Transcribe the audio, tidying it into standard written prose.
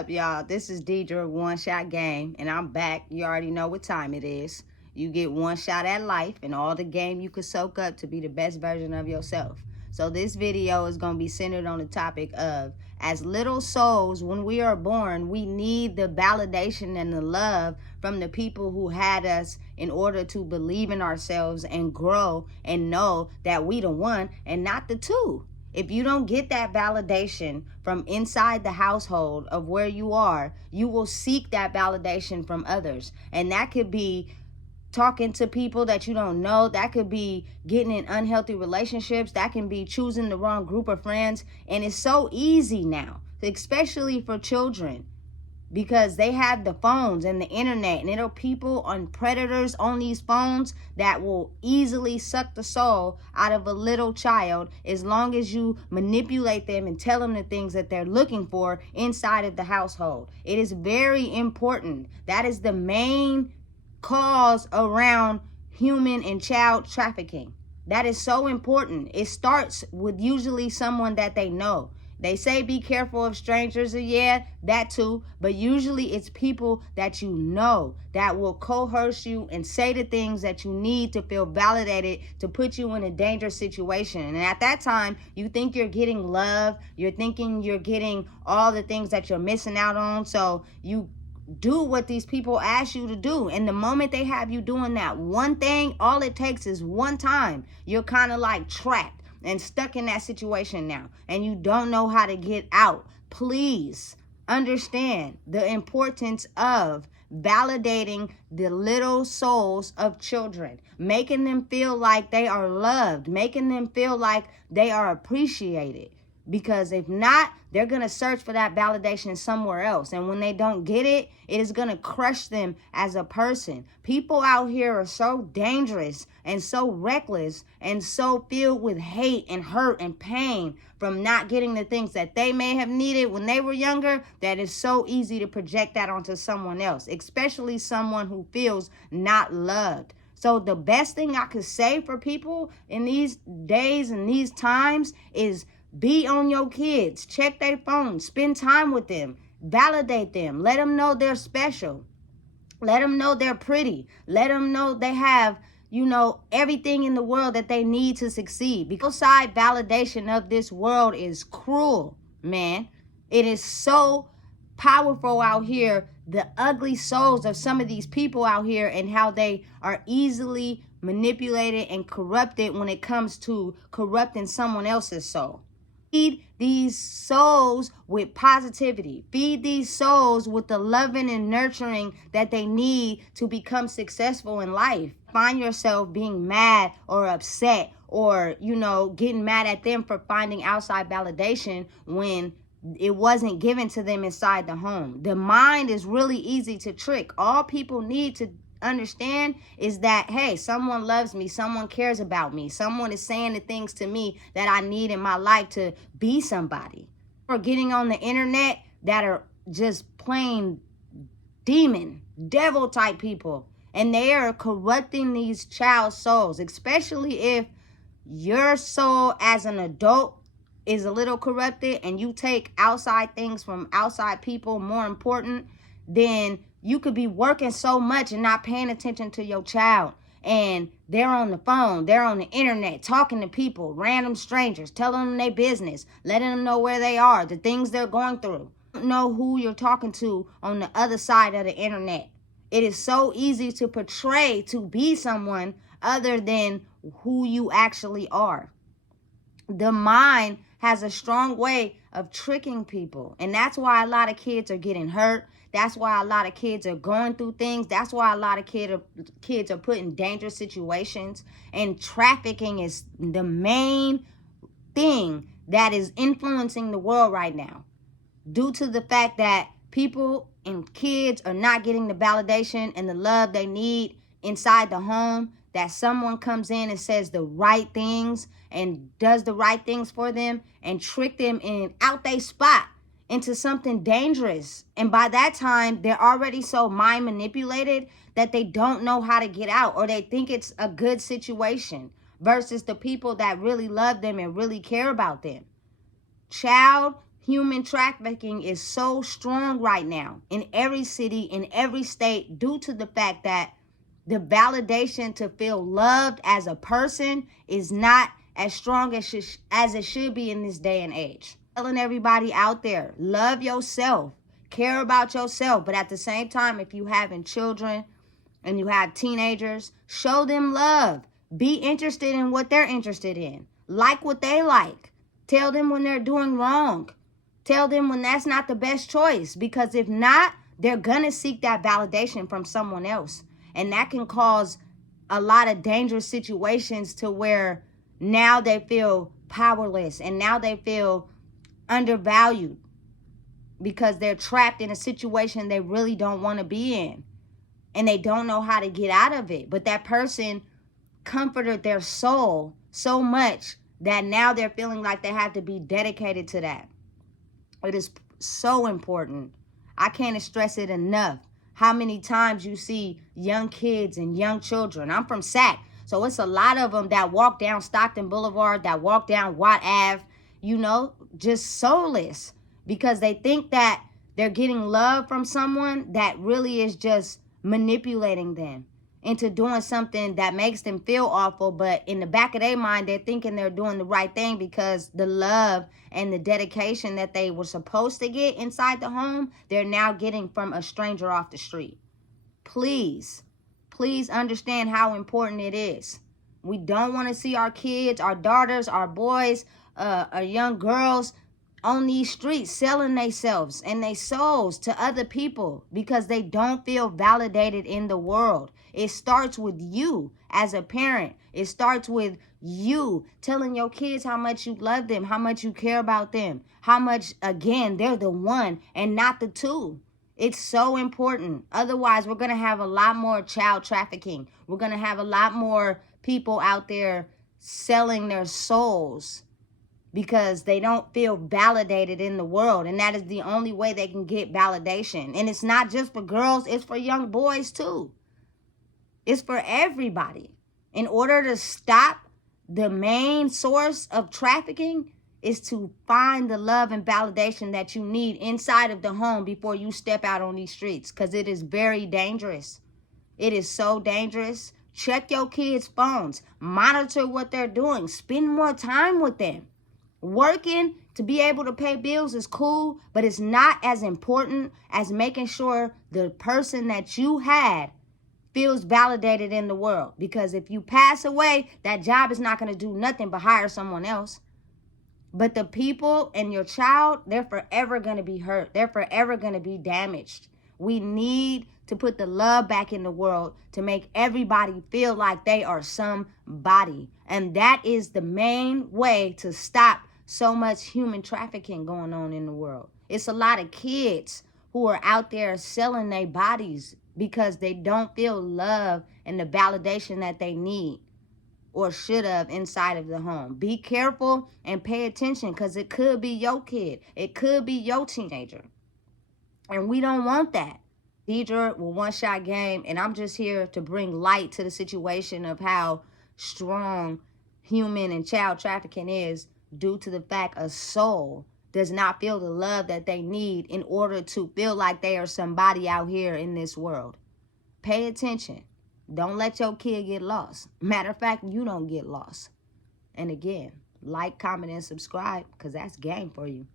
Up, y'all? This is Deidre One Shot Game, and I'm back. You already know what time it is. You get one shot at life and all the game you could soak up to be the best version of yourself. So this video is going to be centered on the topic of, as little souls, when we are born, we need the validation and the love from the people who had us in order to believe in ourselves and grow and know that we the one and not the two. If you don't get that validation from inside the household of where you are, you will seek that validation from others. And that could be talking to people that you don't know. That could be getting in unhealthy relationships. That can be choosing the wrong group of friends. And it's so easy now, especially for children, because they have the phones and the internet, and there are people on predators on these phones that will easily suck the soul out of a little child as long as you manipulate them and tell them the things that they're looking for inside of the household. It is very important. That is the main cause around human and child trafficking. That is so important. It starts with usually someone that they know. They say be careful of strangers, yeah, that too. But usually it's people that you know that will coerce you and say the things that you need to feel validated to put you in a dangerous situation. And at that time, you think you're getting love. You're thinking you're getting all the things that you're missing out on. So you do what these people ask you to do. And the moment they have you doing that one thing, all it takes is one time. You're kind of like trapped and stuck in that situation now, and you don't know how to get out. Please understand the importance of validating the little souls of children, making them feel like they are loved, making them feel like they are appreciated. Because if not, they're going to search for that validation somewhere else. And when they don't get it, it is going to crush them as a person. People out here are so dangerous and so reckless and so filled with hate and hurt and pain from not getting the things that they may have needed when they were younger, that it's so easy to project that onto someone else, especially someone who feels not loved. So the best thing I could say for people in these days and these times is be on your kids. Check their phones. Spend time with them. Validate them. Let them know they're special. Let them know they're pretty. Let them know they have, everything in the world that they need to succeed. Because outside validation of this world is cruel, man. It is so powerful out here. The ugly souls of some of these people out here and how they are easily manipulated and corrupted when it comes to corrupting someone else's soul. Feed these souls with positivity. Feed these souls with the loving and nurturing that they need to become successful in life. Find yourself being mad or upset or, getting mad at them for finding outside validation when it wasn't given to them inside the home. The mind is really easy to trick. All people need to understand is that, hey, someone loves me, someone cares about me, someone is saying the things to me that I need in my life to be somebody. Or getting on the internet that are just plain devil type people, and they are corrupting these child souls, especially if your soul as an adult is a little corrupted and you take outside things from outside people more important. Then you could be working so much and not paying attention to your child. And they're on the phone, they're on the internet, talking to people, random strangers, telling them their business, letting them know where they are, the things they're going through. You don't know who you're talking to on the other side of the internet. It is so easy to portray to be someone other than who you actually are. The mind has a strong way of tricking people. And that's why a lot of kids are getting hurt. That's why a lot of kids are going through things. That's why a lot of kids are put in dangerous situations. And trafficking is the main thing that is influencing the world right now, due to the fact that people and kids are not getting the validation and the love they need inside the home, that someone comes in and says the right things and does the right things for them and trick them in out they spot into something dangerous. And by that time, they're already so mind manipulated that they don't know how to get out, or they think it's a good situation versus the people that really love them and really care about them. Child Human trafficking is so strong right now in every city, in every state, due to the fact that the validation to feel loved as a person is not as strong as it should be in this day and age. Telling everybody out there, love yourself, care about yourself, but at the same time, if you having children and you have teenagers, show them love. Be interested in what they're interested in. Like what they like. Tell them when they're doing wrong. Tell them when that's not the best choice, because if not, they're gonna seek that validation from someone else. And that can cause a lot of dangerous situations to where now they feel powerless and now they feel undervalued because they're trapped in a situation they really don't want to be in and they don't know how to get out of it. But that person comforted their soul so much that now they're feeling like they have to be dedicated to that. It is so important. I can't stress it enough. How many times you see young kids and young children. I'm from Sac, so it's a lot of them that walk down Stockton Boulevard, that walk down Watt Ave, you know, just soulless because they think that they're getting love from someone that really is just manipulating them into doing something that makes them feel awful, but in the back of their mind, they're thinking they're doing the right thing because the love and the dedication that they were supposed to get inside the home, they're now getting from a stranger off the street. Please, please understand how important it is. We don't want to see our kids, our daughters, our boys, our young girls on these streets selling themselves and their souls to other people because they don't feel validated in the world. It starts with you as a parent. It starts with you telling your kids how much you love them, how much you care about them, how much, again, they're the one and not the two. It's so important. Otherwise, we're going to have a lot more child trafficking. We're going to have a lot more people out there selling their souls because they don't feel validated in the world. And that is the only way they can get validation. And it's not just for girls, it's for young boys too. It's for everybody. In order to stop the main source of trafficking is to find the love and validation that you need inside of the home before you step out on these streets, because it is very dangerous. It is so dangerous. Check your kids' phones. Monitor what they're doing. Spend more time with them. Working to be able to pay bills is cool, but it's not as important as making sure the person that you had feels validated in the world. Because if you pass away, that job is not going to do nothing but hire someone else. But the people and your child, they're forever going to be hurt. They're forever going to be damaged. We need to put the love back in the world to make everybody feel like they are somebody. And that is the main way to stop so much human trafficking going on in the world. It's a lot of kids who are out there selling their bodies because they don't feel love and the validation that they need or should have inside of the home. Be careful and pay attention, because it could be your kid. It could be your teenager. And we don't want that. Deidre with One Shot Game, and I'm just here to bring light to the situation of how strong human and child trafficking is, due to the fact a soul does not feel the love that they need in order to feel like they are somebody out here in this world. Pay attention. Don't let your kid get lost. Matter of fact, you don't get lost. And again, like, comment, and subscribe, because that's game for you.